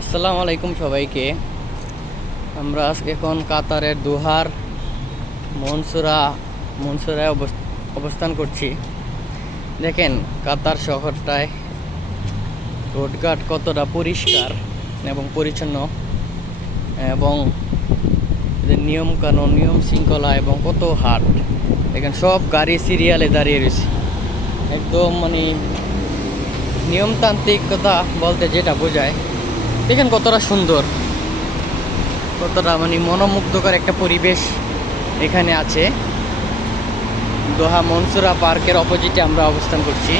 আসসালামু আলাইকুম সবাইকে। আমরা আজকে এখন কাতারের দোহার মনসুরায় অবস্থান করছি। দেখেন কাতার শহরটায় রোডঘাট কতটা পরিষ্কার এবং পরিচ্ছন্ন, এবং নিয়ম কানুন, নিয়ম শৃঙ্খলা এবং কত হাট। দেখেন সব গাড়ি সিরিয়ালে দাঁড়িয়ে রয়েছে। একদম নিয়মতান্ত্রিকতা বলতে যেটা বোঝায়। দেখেন কতটা সুন্দর, কতটা মনোমুগ্ধকর একটা পরিবেশ এখানে আছে। দোহা মনসুরা পার্কের অপোজিটে আমরা অবস্থান করছি।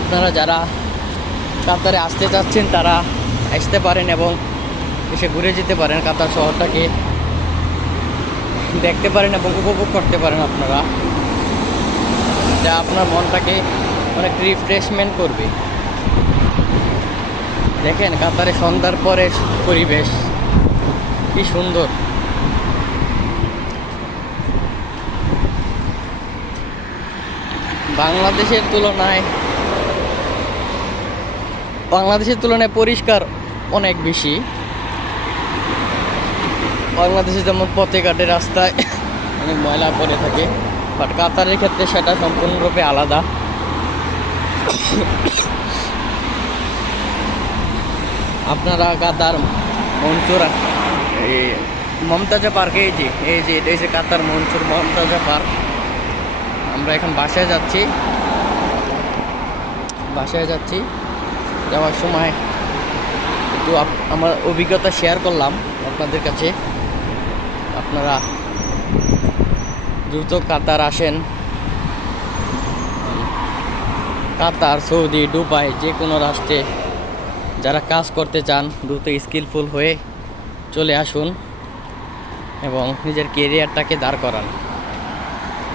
আপনারা যারা কাতারে আসতে চাচ্ছেন তারা আসতে পারেন এবং এসে ঘুরে যেতে পারেন, কাতার শহরটাকে দেখতে পারেন এবং উপভোগ করতে পারেন। আপনারা যা আপনার মনটাকে অনেক রিফ্রেশমেন্ট করবে। দেখেন কাতারে সন্ধ্যার পরে পরিবেশ কি সুন্দর। বাংলাদেশের তুলনায় পরিষ্কার অনেক বেশি। বাংলাদেশে যেমন পথে ঘাটে রাস্তায় অনেক ময়লা পড়ে থাকে, বাট কাতারের ক্ষেত্রে সেটা সম্পূর্ণরূপে আলাদা। আপনারা কাতার মনসুরা মমতাজা পার্কে এই যে কাতার মনসুর মমতাজা পার্ক। আমরা এখন বাসায় যাচ্ছি। যাওয়ার সময় একটু আমার অভিজ্ঞতা শেয়ার করলাম আপনাদের কাছে। আপনারা দ্রুত কাতার আসেন। কাতার, সৌদি, দুবাই যে কোনো রাষ্ট্রে যারা কাজ করতে চান দ্রুত স্কিলফুল হয়ে চলে আসুন এবং নিজের কেরিয়ারটাকে দাঁড় করান।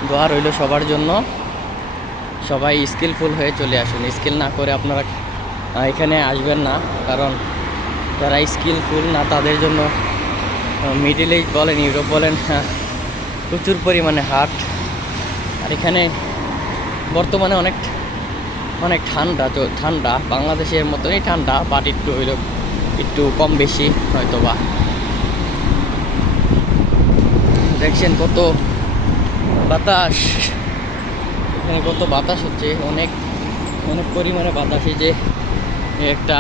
দোয়া রইল সবার জন্য। সবাই স্কিলফুল হয়ে চলে আসুন। স্কিল না করে আপনারা এখানে আসবেন না, কারণ যারা স্কিলফুল না তাদের জন্য মিডল ইস্ট বলেন, ইউরোপ বলেন, প্রচুর পরিমাণে হাট। আর এখানে বর্তমানে অনেক ঠান্ডা বাংলাদেশের মতনই ঠান্ডা, বাট একটু কম বেশি হয়তোবা। দেখছেন কত বাতাস, এখানে কত বাতাস হচ্ছে, অনেক পরিমাণে বাতাস। এই যে একটা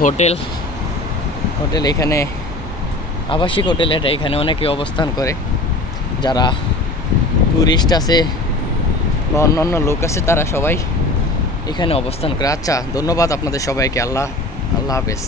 হোটেল এখানে আবাসিক হোটেল, এটা এখানে অনেকে অবস্থান করে। যারা টুরিস্ট আছে বা অন্যান্য লোক আছে তারা সবাই এখানে অবস্থান করে। আচ্ছা, ধন্যবাদ আপনাদের সবাইকে। আল্লাহ হাফেজ।